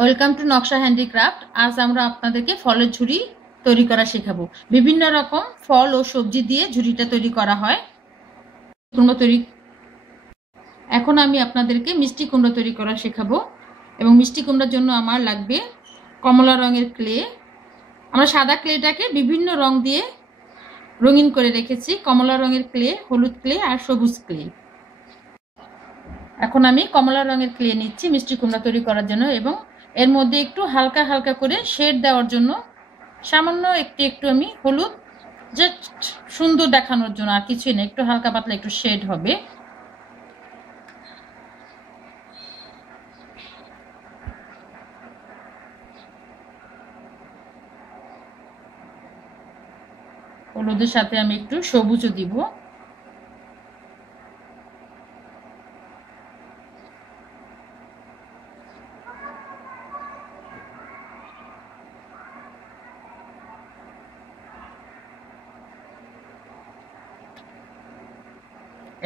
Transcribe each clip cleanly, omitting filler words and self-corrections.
Welcome to নকশা handicraft. আজ আমরা আপনাদেরকে ফলের ঝুড়ি তৈরি করা শেখাবো। বিভিন্ন রকম ফল ও সবজি দিয়ে ঝুড়িটা তৈরি করা হয়। এখন আমি আপনাদেরকে মিষ্টি কুমড়া তৈরি করা শেখাবো এবং মিষ্টি কুমড়ার জন্য আমার লাগবে কমলা রঙের ক্লে। আমরা সাদা ক্লেটাকে বিভিন্ন রং দিয়ে রঙিন করে রেখেছি, কমলা রঙের ক্লে, হলুদ ক্লে আর সবুজ ক্লে। এখন আমি কমলা রঙের ক্লে নিচ্ছি মিষ্টি কুমড়া তৈরি করার জন্য এবং এর মধ্যে একটু হালকা হালকা করে শেড দেওয়ার জন্য সামান্য একটু আমি হলুদ, জাস্ট সুন্দর দেখানোর জন্য, আর কিছুই না, একটু হালকা পাতলা একটু শেড হবে। হলুদের সাথে আমি একটু সবুজও দিব।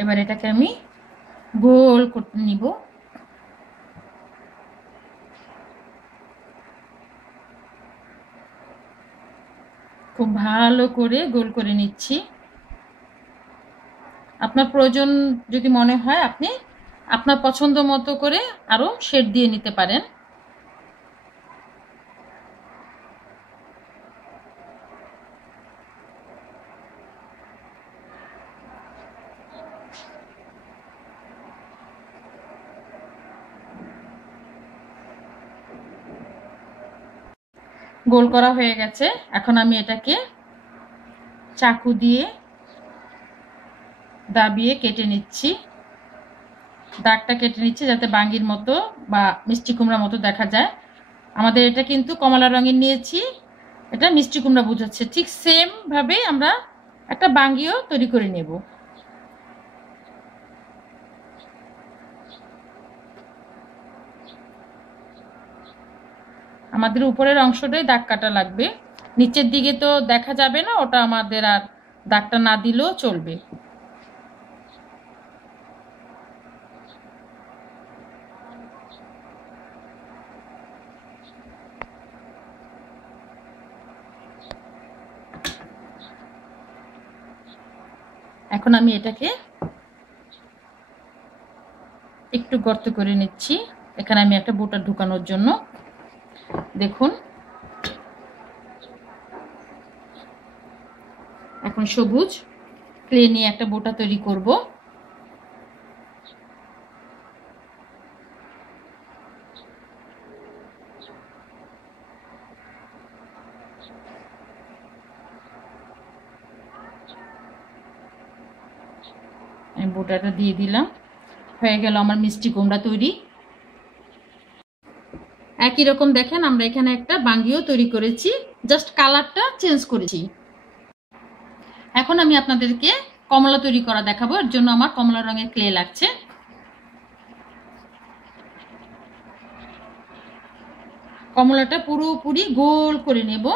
এবার এটাকে আমি গোল করতে নিব। খুব ভালো করে গোল করে নিচ্ছি। আপনার প্রয়োজন যদি মনে হয় আপনি আপনার পছন্দ মতো করে আরো শেড দিয়ে নিতে পারেন। গোল করা হয়ে গেছে। এখন আমি এটাকে চাকু দিয়ে দাবিয়ে কেটে নিচ্ছি। দাগটা কেটে নিচ্ছি যাতে বাঙ্গির মতো বা মিষ্টি কুমড়ার মতো দেখা যায়। আমাদের এটা কিন্তু কমলা রঙের নিয়েছি, এটা মিষ্টি কুমড়া বোঝাচ্ছে। ঠিক সেম ভাবে আমরা একটা বাঙ্গিও তৈরি করে নেব। আমাদের উপরের অংশটাই দাগ কাটা লাগবে, নিচের দিকে তো দেখা যাবে না, ওটা আমাদের আর দাগটা না দিলেও চলবে। এখন আমি এটাকে একটু গর্ত করে নিচ্ছি। এখানে আমি একটা বোটা ঢুকানোর জন্য, দেখুন। এখন সবুজ ক্লে নিয়ে একটা বোটা তৈরি করব। আমি বোটাটা দিয়ে দিলাম, হয়ে গেল আমার মিষ্টি কুমড়া তৈরি। একই রকম দেখেন আমরা এখানে একটা বাঙ্গিও তৈরি করেছি, জাস্ট কালারটা চেঞ্জ করেছি। এখন আমি আপনাদেরকে কমলা তৈরি করা দেখাবো। এর জন্য আমার কমলা রঙের ক্লে লাগছে। কমলাটা পুরোপুরি গোল করে নেব।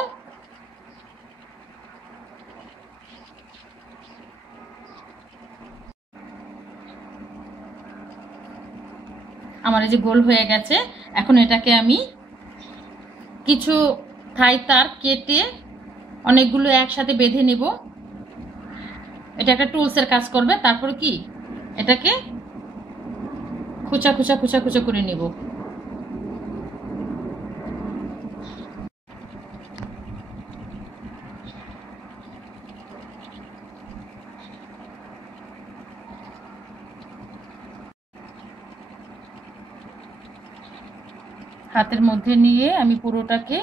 আমার এই যে গোল হয়ে গেছে। এখন এটাকে আমি কিছু থাই তার কেটে অনেকগুলো একসাথে বেঁধে নেব। এটা একটা টুলসের কাজ করবে। তারপর কি এটাকে খুচা খুচা খুচা খুচা করে নেব। হাতের মধ্যে নিয়ে আমি পুরোটাকে,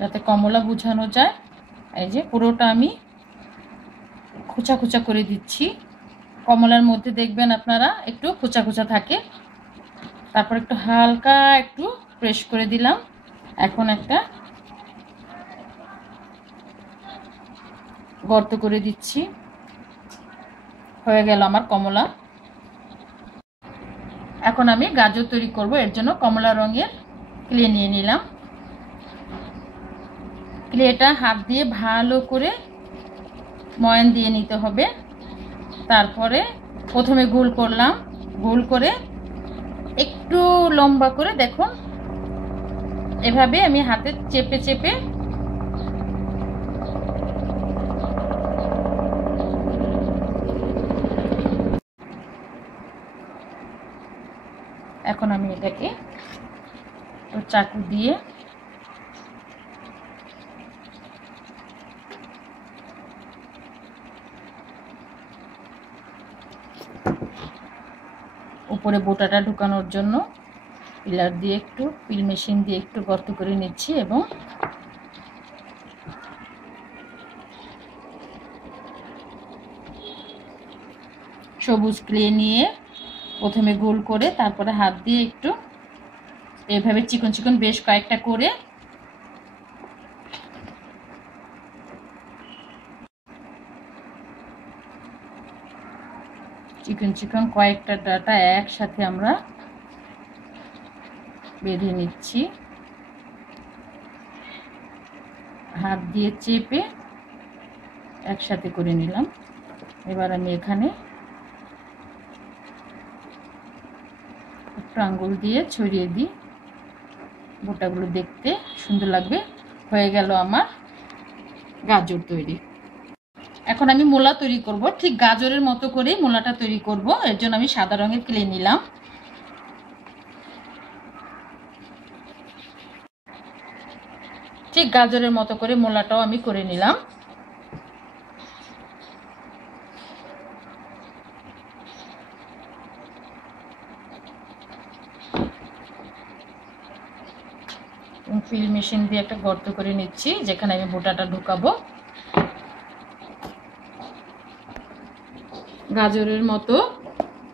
যাতে কমলা বোঝানো যায়, এই যে পুরোটা আমি খোঁচা খোঁচা করে দিচ্ছি। কমলার মধ্যে দেখবেন আপনারা একটু খোঁচা খোঁচা থাকে। তারপর একটু হালকা একটু প্রেস করে দিলাম। এখন একটা গর্ত করে দিচ্ছি। হয়ে গেল আমার কমলা। এখন আমি গাজর তৈরি করব। এর জন্য কমলা রঙের ক্লে নিয়ে নিলাম। ক্লেটা হাত দিয়ে ভালো করে ময়ান দিয়ে নিতে হবে। তারপরে প্রথমে গোল করলাম, গোল করে একটু লম্বা করে দেখুন, এভাবে আমি হাতে চেপে চেপে এখন আমি এটাকে চাকু দিয়ে উপরে বোটাটা ঢুকানোর জন্য পিলার দিয়ে একটু পিল মেশিন দিয়ে একটু গর্ত করে নিচ্ছি এবং সবুজ ক্লে নিয়ে প্রথমে গোল করে তারপরে হাত দিয়ে একটু এভাবে চিকন চিকন বেশ কয়েকটা করে চিকন চিকন কয়েকটা ডাটা একসাথে আমরা বেঁধে নিচ্ছি, হাত দিয়ে চেপে একসাথে করে নিলাম। এবার আমি এখানে একটু আঙ্গুল দিয়ে ছড়িয়ে দিই, বোটাগুলো দেখতে সুন্দর লাগবে। হয়ে গেল আমার গাজর তৈরি। এখন আমি মোলা তৈরি করব, ঠিক গাজরের মতো করে মোলাটা তৈরি করব। এর জন্য আমি সাদা রঙের ক্লে নিলাম। ঠিক গাজরের মতো করে মোলাটাও আমি করে নিলাম। ফিল মেশিন দিয়ে একটা গর্ত করে নিচ্ছি যেখানে আমি বোটাটা ঢুকাবো। গাজরের মতো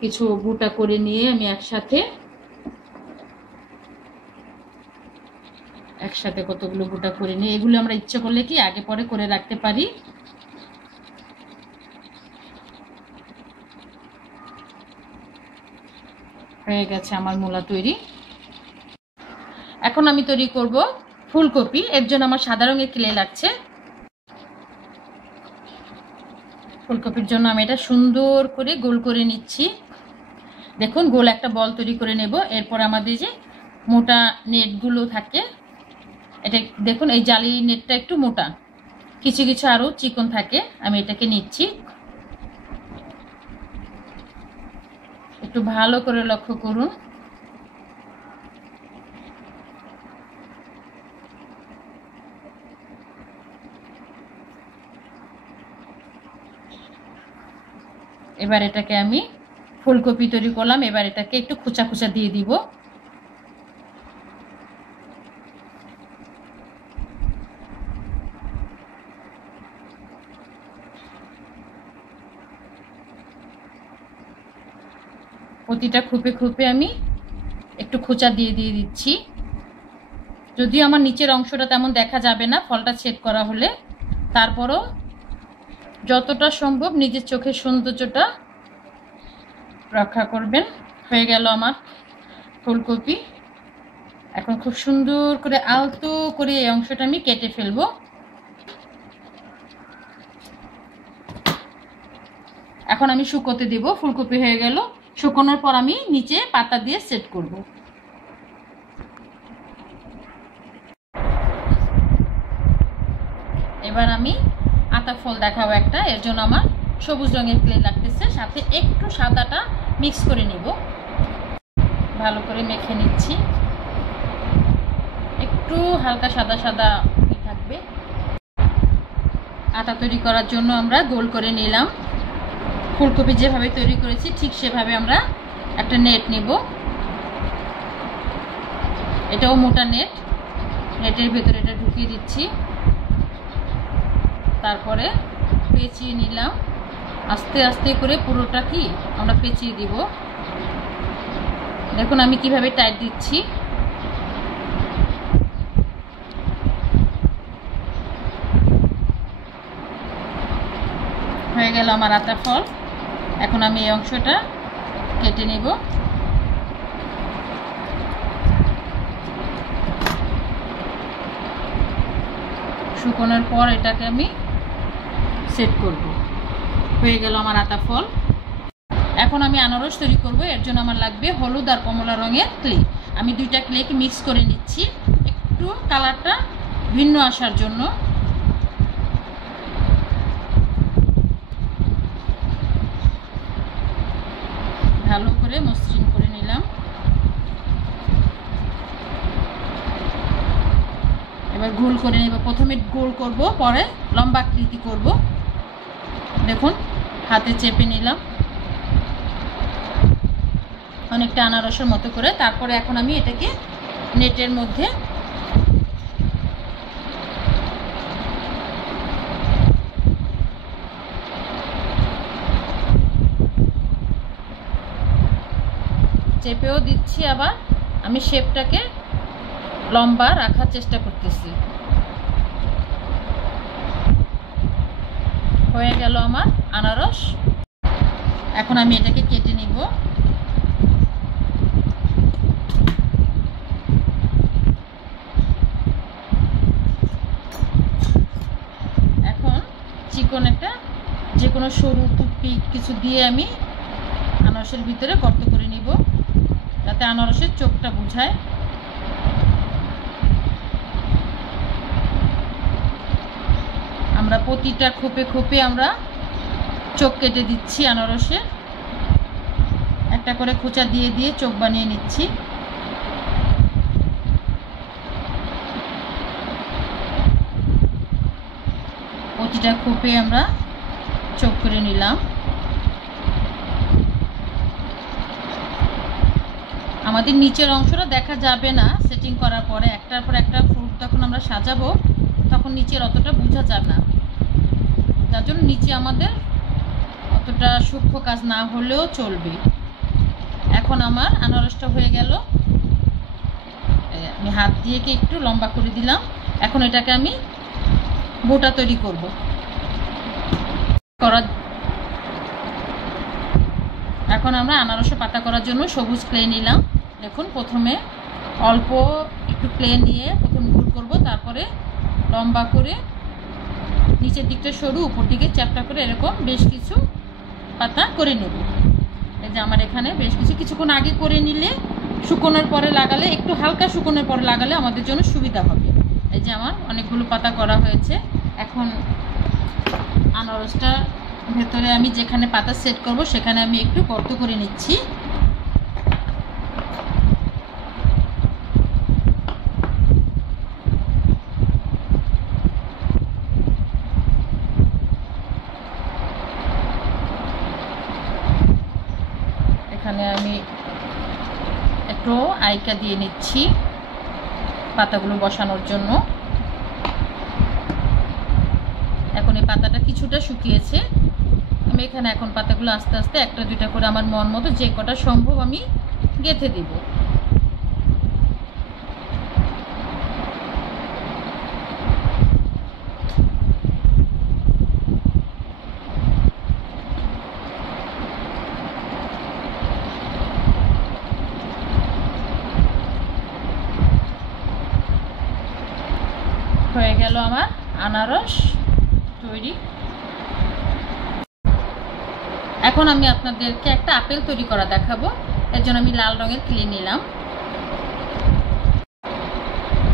কিছু বুটা করে নিয়ে আমি একসাথে কতগুলো বুটা করে নিয়ে এগুলো আমরা ইচ্ছে করলে কি আগে পরে করে রাখতে পারি। হয়ে গেছে আমার মোলা তৈরি। এখন আমি তৈরি করব ফুলকপি। এর জন্য আমার সাদা রঙের ক্লে লাগছে। ফুলকপির জন্য আমি এটা সুন্দর করে গোল করে নিচ্ছি। দেখুন গোল একটা বল তৈরি করে নেব। এরপর আমাদের যে মোটা নেটগুলো থাকে, এটা দেখুন এই জালি নেটটা একটু মোটা, কিছু কিছু আরও চিকন থাকে। আমি এটাকে নিচ্ছি, একটু ভালো করে লক্ষ্য করুন। এবার এটাকে আমি ফুলকপি তৈরি করলাম। এবার এটাকে একটু খোঁচা খোঁচা দিয়ে দিব। প্রতিটা খুপে খুপে আমি একটু খোঁচা দিয়ে দিয়ে দিচ্ছি। যদিও আমার নিচের অংশটা তেমন দেখা যাবে না ফলটা ছেদ করা হলে, তারপরও যতটা সম্ভব নিজের চোখের সৌন্দর্যটা রক্ষা করবেন। হয়ে গেল আমার ফুলকপি। এখন খুব সুন্দর করে আলতো করে এই অংশটা আমি কেটে ফেলবো। এখন আমি শুকোতে দেব। ফুলকপি হয়ে গেল। শুকোনোর পর আমি নিচে পাতা দিয়ে সেট করব। এবার আমি আতা ফল দেখাবো একটা। এর জন্য আমার সবুজ রঙের ক্লে লাগতেছে, সাথে একটু সাদাটা মিক্স করে নিব। ভালো করে মেখে নিচ্ছি, একটু হালকা সাদা সাদা থাকবে। আটা তৈরি করার জন্য আমরা গোল করে নিলাম। ফুলকপি যেভাবে তৈরি করেছি ঠিক সেভাবে আমরা একটা নেট নেব। এটাও মোটা নেট। নেটের ভেতরে এটা ঢুকিয়ে দিচ্ছি, তারপরে পেঁচিয়ে নিলাম। আস্তে আস্তে করে পুরোটা কি আমরা পেঁচিয়ে দিব। দেখুন আমি কিভাবে টাইট দিচ্ছি। হয়ে গেল আমার আতা ফল। এখন আমি এই অংশটা কেটে নেব। শুকোনোর পর এটাকে আমি সেট করব। হয়ে গেল আমার আতা ফল। এখন আমি আনারস তৈরি করব। এর জন্য আমার লাগবে হলুদ আর কমলা রঙের ক্লে। আমি দুইটা ক্লেকে মিক্স করে নিচ্ছি একটু কালারটা ভিন্ন আসার জন্য। ভালো করে মসৃণ করে নিলাম। এবার গোল করে নেব। প্রথমে গোল করব, পরে লম্বা আকৃতি করব। দেখুন হাতে চেপে নিলাম অনেকটা আনারসের মতো করে। তারপরে এখন আমি এটাকে নেটের মধ্যে চেপেও দিচ্ছি, আবার আমি শেপটাকে লম্বা রাখার চেষ্টা করতেছি। হয়ে গেল আমার আনারস। এখন আমি এটাকে কেটে নিব। এখন চিকন একটা যে কোনো সরু টুথপিক কিছু দিয়ে আমি আনারসের ভিতরে গর্ত করে নিব, যাতে আনারসের চোখটা বোঝায়। আমরা প্রতিটা খোপে খোপে আমরা চোখ কেটে দিচ্ছি আনারসে, একটা করে খোঁচা দিয়ে দিয়ে চোখ বানিয়ে নিচ্ছি। প্রতিটা খোপে আমরা চোখ করে নিলাম। আমাদের নিচের অংশটা দেখা যাবে না সেটিং করার পরে, একটার পর একটা ফ্রুট যখন আমরা সাজাবো তখন নিচের অতটা বোঝা যাবে না, যার জন্য নিচে আমাদের অতটা সূক্ষ্ম কাজ না হলেও চলবে। এখন আমার আনারসটা হয়ে গেল। আমি হাত দিয়ে একটু লম্বা করে দিলাম। এখন এটাকে আমি বোটা তৈরি করব। এখন আমরা আনারসে পাতা করার জন্য সবুজ ক্লে নিলাম। দেখুন প্রথমে অল্প একটু ক্লে নিয়ে প্রথম গোল করব, তারপরে লম্বা করে নিচের দিকটা সরু, উপর দিকে চ্যাপটা করে এরকম বেশ কিছু পাতা করে নেব। এই যে আমার এখানে বেশ কিছুক্ষণ আগে করে নিলে শুকনোর পরে লাগালে, একটু হালকা শুকনোর পরে লাগালে আমাদের জন্য সুবিধা হবে। এই যে আমার অনেকগুলো পাতা করা হয়েছে। এখন আনারসটা ভেতরে আমি যেখানে পাতা সেট করব সেখানে আমি একটু গর্ত করে নিচ্ছি। এখানে আমি একটু আইকা দিয়ে নিচ্ছি পাতাগুলো বসানোর জন্য। এখন এই পাতাটা কিছুটা শুকিয়েছে, আমি এখানে এখন পাতাগুলো আস্তে আস্তে একটা দুইটা করে আমার মন মতো যে কটা সম্ভব আমি গেঁথে দিব। হয়ে গেল আমার আনারস তৈরি। এখন আমি আপনাদেরকে একটা আপেল তৈরি করা দেখাবো। এর জন্য আমি লাল রঙের ক্লে নিলাম।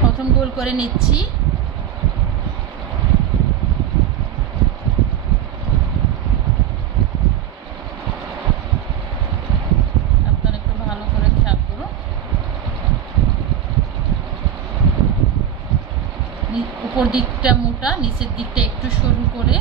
প্রথম গোল করে নিচ্ছি। আপনারা একটু ভালো করে খেয়াল করুন। উপর দিকটা মোটা, নিচের দিকটা একটু সরু করে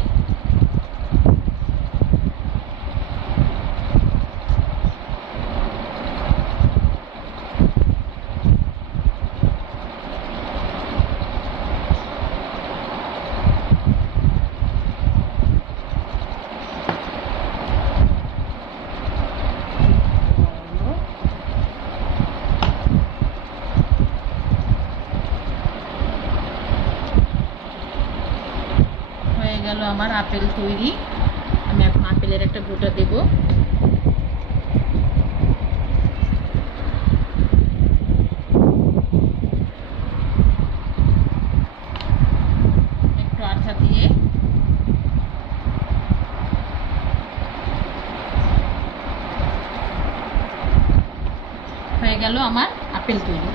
আমার আপেল তৈরি। আমি এখন আপেলের একটা গোটা দেব। একটু আঠা দিয়ে গেল আমার আপেল তৈরি।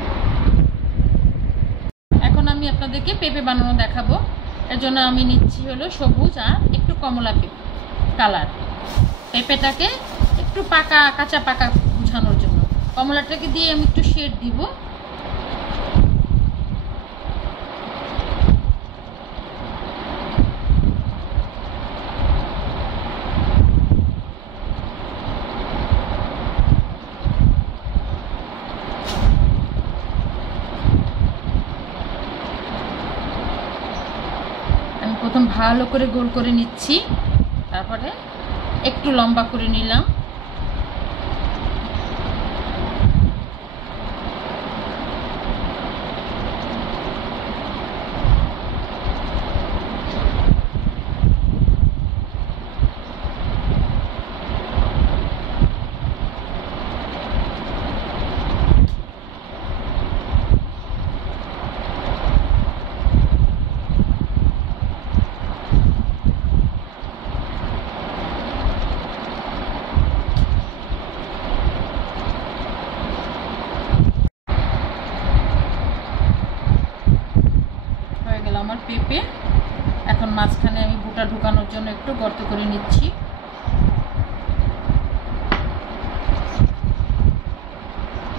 এখন আমি আপনাদেরকে পেঁপে বানানো দেখাবো। এর জন্য আমি নিচ্ছি হলো সবুজ আর একটু কমলা কালার। পেঁপেটাকে একটু কাঁচা পাকা বুঝানোর জন্য কমলাটাকে দিয়ে আমি একটু শেড দিব। প্রথম ভালো করে গোল করে নিচ্ছি, তারপরে একটু লম্বা করে নিলাম। আমার পেঁপে এখন মাঝখানে আমি বুটা ঢোকানোর জন্য একটু গর্ত করে নিচ্ছি।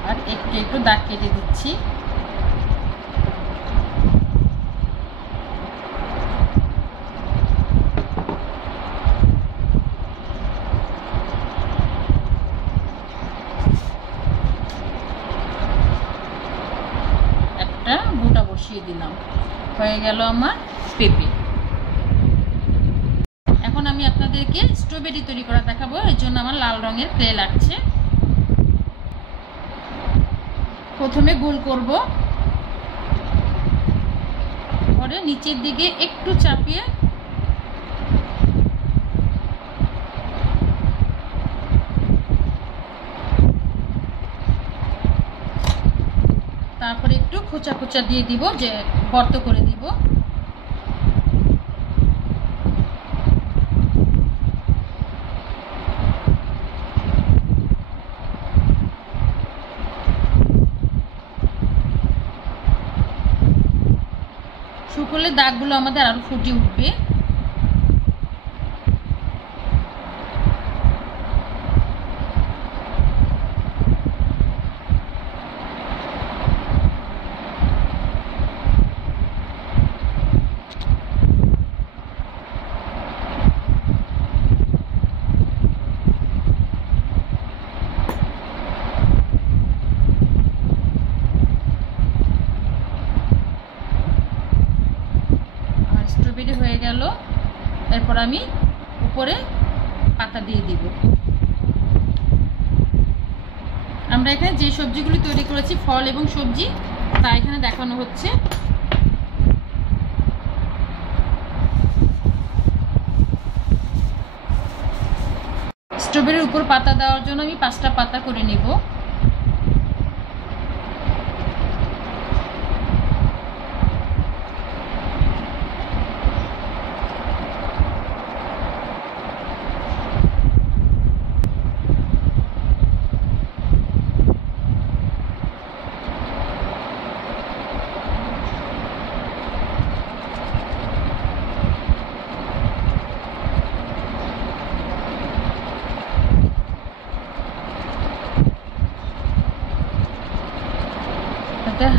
আর একটু একটু দাগ কেটে দিচ্ছি। একটা বুটা বসিয়ে দিলাম, হয়ে গেল আমার পেঁপে। এখন আমি আপনাদেরকে স্ট্রবেরি তৈরি করা দেখাবো। এর জন্য আমার লাল রঙের ক্লে লাগছে। প্রথমে গোল করব, পরে নিচের দিকে একটু চাপিয়ে তারপরে একটু খোঁচা খোঁচা দিয়ে দিব, যে গর্ত করে দিব। শুকলে দাগগুলো আমাদের আরো ফুটে উঠবে। স্ট্রবেরি হয়ে গেল, এরপর আমি উপরে পাতা দিয়ে দিব। আমরা এখানে যে সবজিগুলি তৈরি করেছি, ফল এবং সবজি, তা এখানে দেখানো হচ্ছে। স্ট্রবেরির উপর পাতা দেওয়ার জন্য আমি 5টা পাতা করে নিব।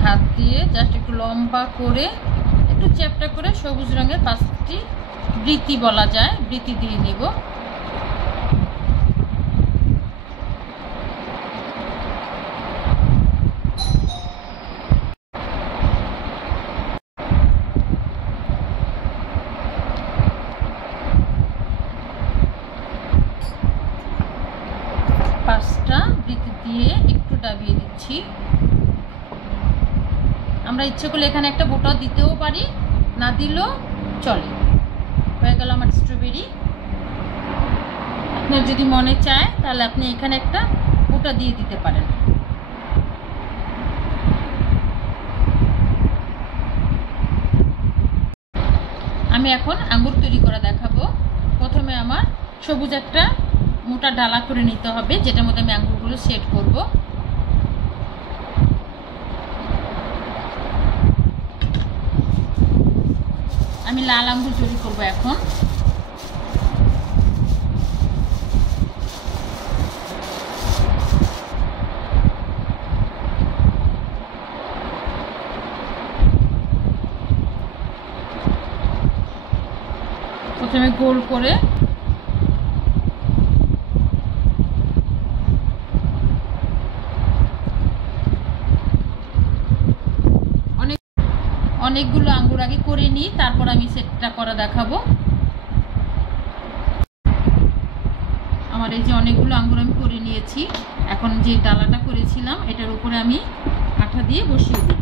হাত দিয়ে জাস্ট একটু লম্বা করে একটু চ্যাপটা করে সবুজ রঙের 5টি বৃত্তি বলা যায়, বৃত্তি দিয়ে নিব। পাঁচটা বৃত্তি দিয়ে একটু দাবিয়ে দিচ্ছি। আমরা ইচ্ছে করলে এখানে একটা বোটা দিতেও পারি, না দিলেও চলে। হয়ে গেল আমার স্ট্রবেরি। আপনার যদি মনে চায় তাহলে আপনি এখানে একটা বোটা দিয়ে দিতে পারেন। আমি এখন আঙ্গুর তৈরি করে দেখাবো। প্রথমে আমার সবুজ একটা মোটা ডালা করে নিতে হবে, যেটার মধ্যে আমি আঙ্গুরগুলো সেট করব। আমি লাল আঙ্গুর তৈরি করবো এখন। প্রথমে গোল করে অনেকগুলো আঙ্গুর আগে করে নিই, তারপর আমি সেটটা করা দেখাবো। আমার এই যে অনেকগুলো আঙ্গুর আমি করে নিয়েছি। এখন যে ডালাটা করেছিলাম এটার উপরে আমি আঠা দিয়ে বসিয়ে দিই।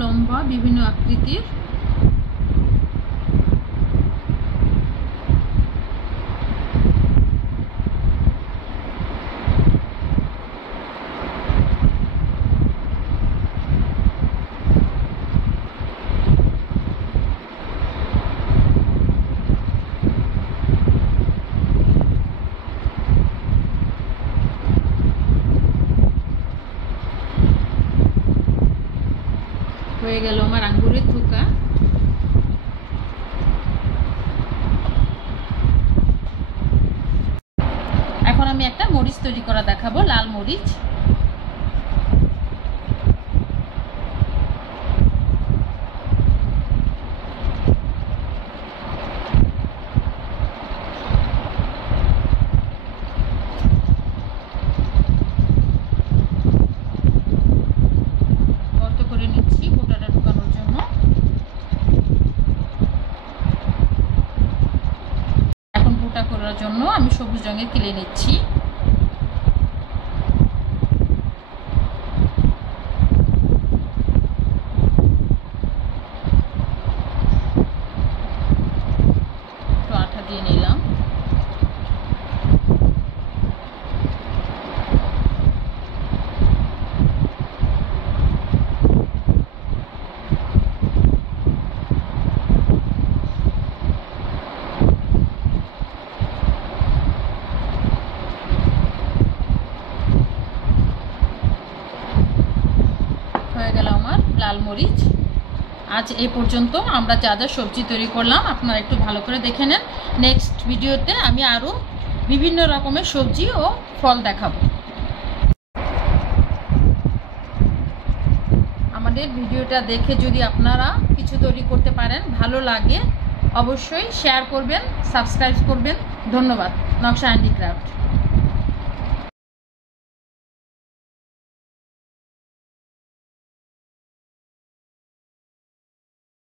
লম্বা বিভিন্ন আকৃতির হয়ে গেল আমার আঙ্গুরের থোকা। এখন আমি একটা মরিচ তৈরি করা দেখাবো, লাল মরিচ। করার জন্য আমি সবুজ রঙের কিলে নিচ্ছি। একটু আঠা দিয়ে নিলাম। হয়ে গেল আমার লাল মরিচ। আজ এই পর্যন্ত আমরা যা যা সবজি তৈরি করলাম আপনারা একটু ভালো করে দেখে নেন। নেক্সট ভিডিওতে আমি আরও বিভিন্ন রকমের সবজি ও ফল দেখাবো। আমাদের ভিডিওটা দেখে যদি আপনারা কিছু তৈরি করতে পারেন, ভালো লাগে, অবশ্যই শেয়ার করবেন, সাবস্ক্রাইব করবেন। ধন্যবাদ। নকশা হ্যান্ডিক্রাফট।